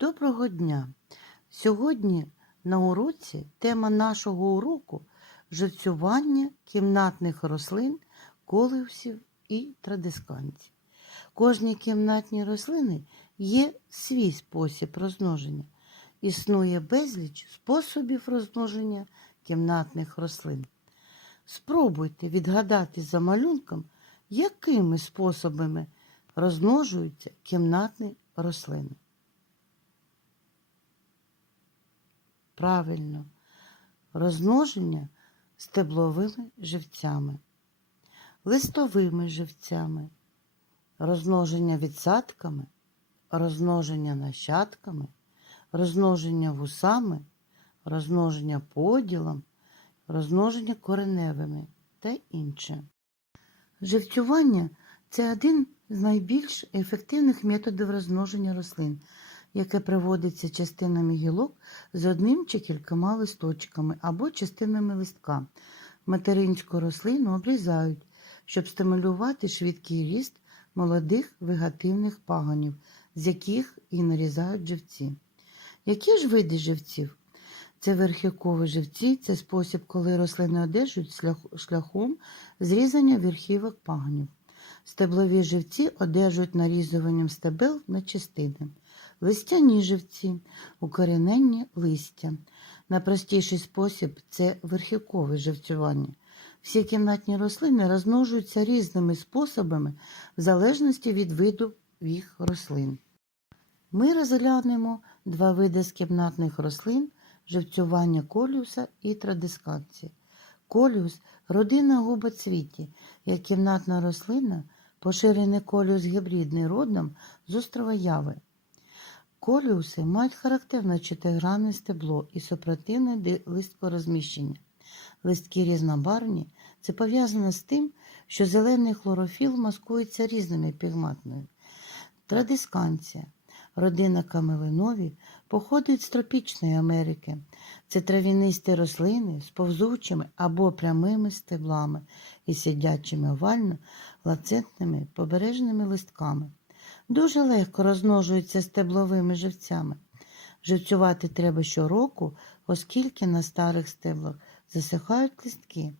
Доброго дня! Сьогодні на уроці тема нашого уроку живцювання кімнатних рослин, колеусів і традисканців. Кожній кімнатній рослини є свій спосіб розмноження. Існує безліч способів розмноження кімнатних рослин. Спробуйте відгадати за малюнком, якими способами розмножуються кімнатні рослини. Правильно, розмноження стебловими живцями, листовими живцями, розмноження відсадками, розмноження нащадками, розмноження вусами, розмноження поділом, розмноження кореневими та інше. Живцювання це один з найбільш ефективних методів розмноження рослин, яке проводиться частинами гілок з одним чи кількома листочками або частинами листка. Материнську рослину обрізають, щоб стимулювати швидкий ріст молодих вегетативних пагонів, з яких і нарізають живці. Які ж види живців? Це верхівкові живці, це спосіб, коли рослини одержують шляхом зрізання верхівок пагонів. Стеблові живці одержують нарізуванням стебел на частини. Листяні живці, укорінення листя. Найпростіший спосіб це верхівкове живцювання. Всі кімнатні рослини розмножуються різними способами в залежності від виду їх рослин. Ми розглянемо два види з рослин живцювання коліуса і традисканції. Коліус родина губоцвіті, як кімнатна рослина, поширений коліус гібридний родом з острова Яви. Коліуси мають характерне чотиригранне стебло і супротивне листкорозміщення. Листки різнобарвні це пов'язано з тим, що зелений хлорофіл маскується різними пігментами. Традисканція родина камелинові походить з тропічної Америки. Це травянисті рослини з повзучими або прямими стеблами і сидячими овально лацентними побережними листками. Дуже легко розмножуються стебловими живцями. Живцювати треба щороку, оскільки на старих стеблах засихають листки,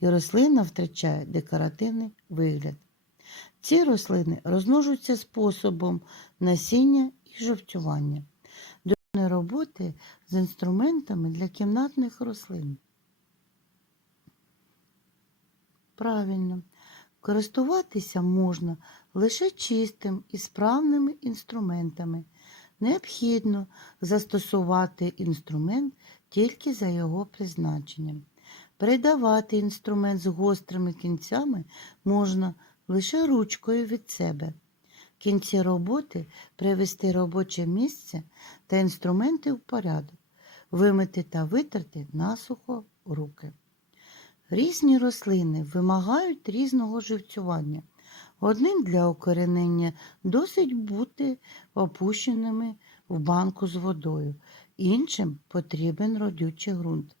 і рослина втрачає декоративний вигляд. Ці рослини розмножуються способом насіння і жовтювання. До роботи з інструментами для кімнатних рослин. Правильно, користуватися можна лише чистим і справними інструментами. Необхідно застосувати інструмент тільки за його призначенням. Передавати інструмент з гострими кінцями можна лише ручкою від себе. В кінці роботи привести робоче місце та інструменти в порядок, вимити та витерти насухо руки. Різні рослини вимагають різного живцювання. Одним для укоренення досить бути опущеними в банку з водою, іншим потрібен родючий ґрунт.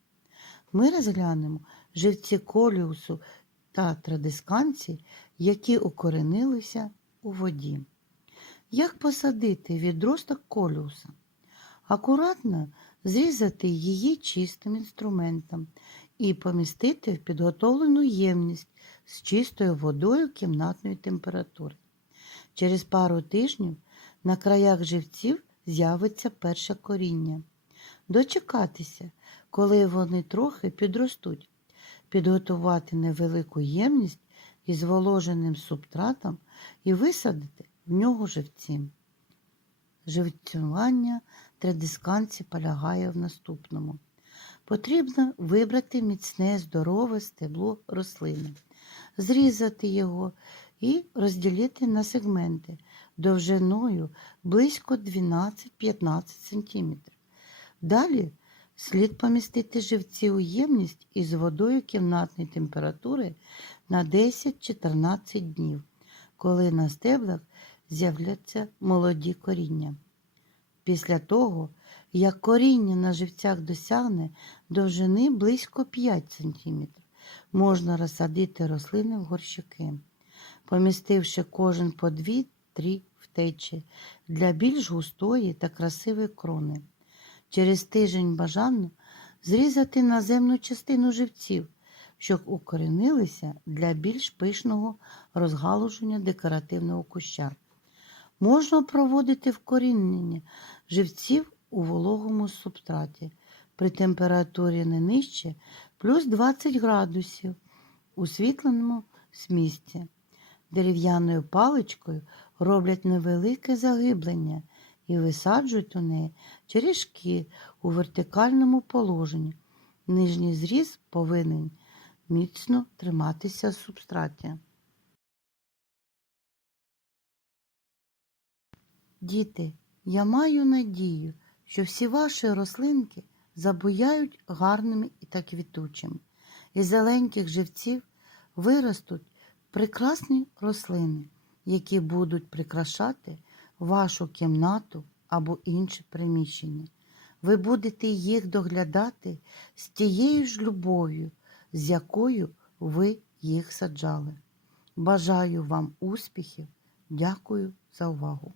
Ми розглянемо живці коліусу та традисканцій, які укоренилися у воді. Як посадити відросток коліуса? Акуратно зрізати її чистим інструментом і помістити в підготовлену ємність з чистою водою кімнатної температури. Через пару тижнів на краях живців з'явиться перше коріння. Дочекатися, коли вони трохи підростуть, підготувати невелику ємність із воложеним субстратом і висадити в нього живці. Живцювання традисканці полягає в наступному. Потрібно вибрати міцне, здорове стебло рослини, зрізати його і розділити на сегменти довжиною близько 12-15 см. Далі слід помістити живці у ємність із водою кімнатної температури на 10-14 днів, коли на стеблах з'являться молоді коріння. Після того, як коріння на живцях досягне довжини близько 5 см, можна розсадити рослини в горщики, помістивши кожен по 2-3 в картечі для більш густої та красивої крони. Через тиждень бажано зрізати наземну частину живців, щоб укорінилися для більш пишного розгалуження декоративного куща. Можна проводити вкорінення живців у вологому субстраті при температурі не нижче плюс 20 градусів у світленому смісті. Дерев'яною паличкою роблять невелике загиблення і висаджують у неї черешки у вертикальному положенні. Нижній зріз повинен міцно триматися субстраті. Діти, я маю надію, що всі ваші рослинки забуяють гарними і та квітучими. Із зеленьких живців виростуть прекрасні рослини, які будуть прикрашати вашу кімнату або інше приміщення. Ви будете їх доглядати з тією ж любов'ю, з якою ви їх саджали. Бажаю вам успіхів. Дякую за увагу.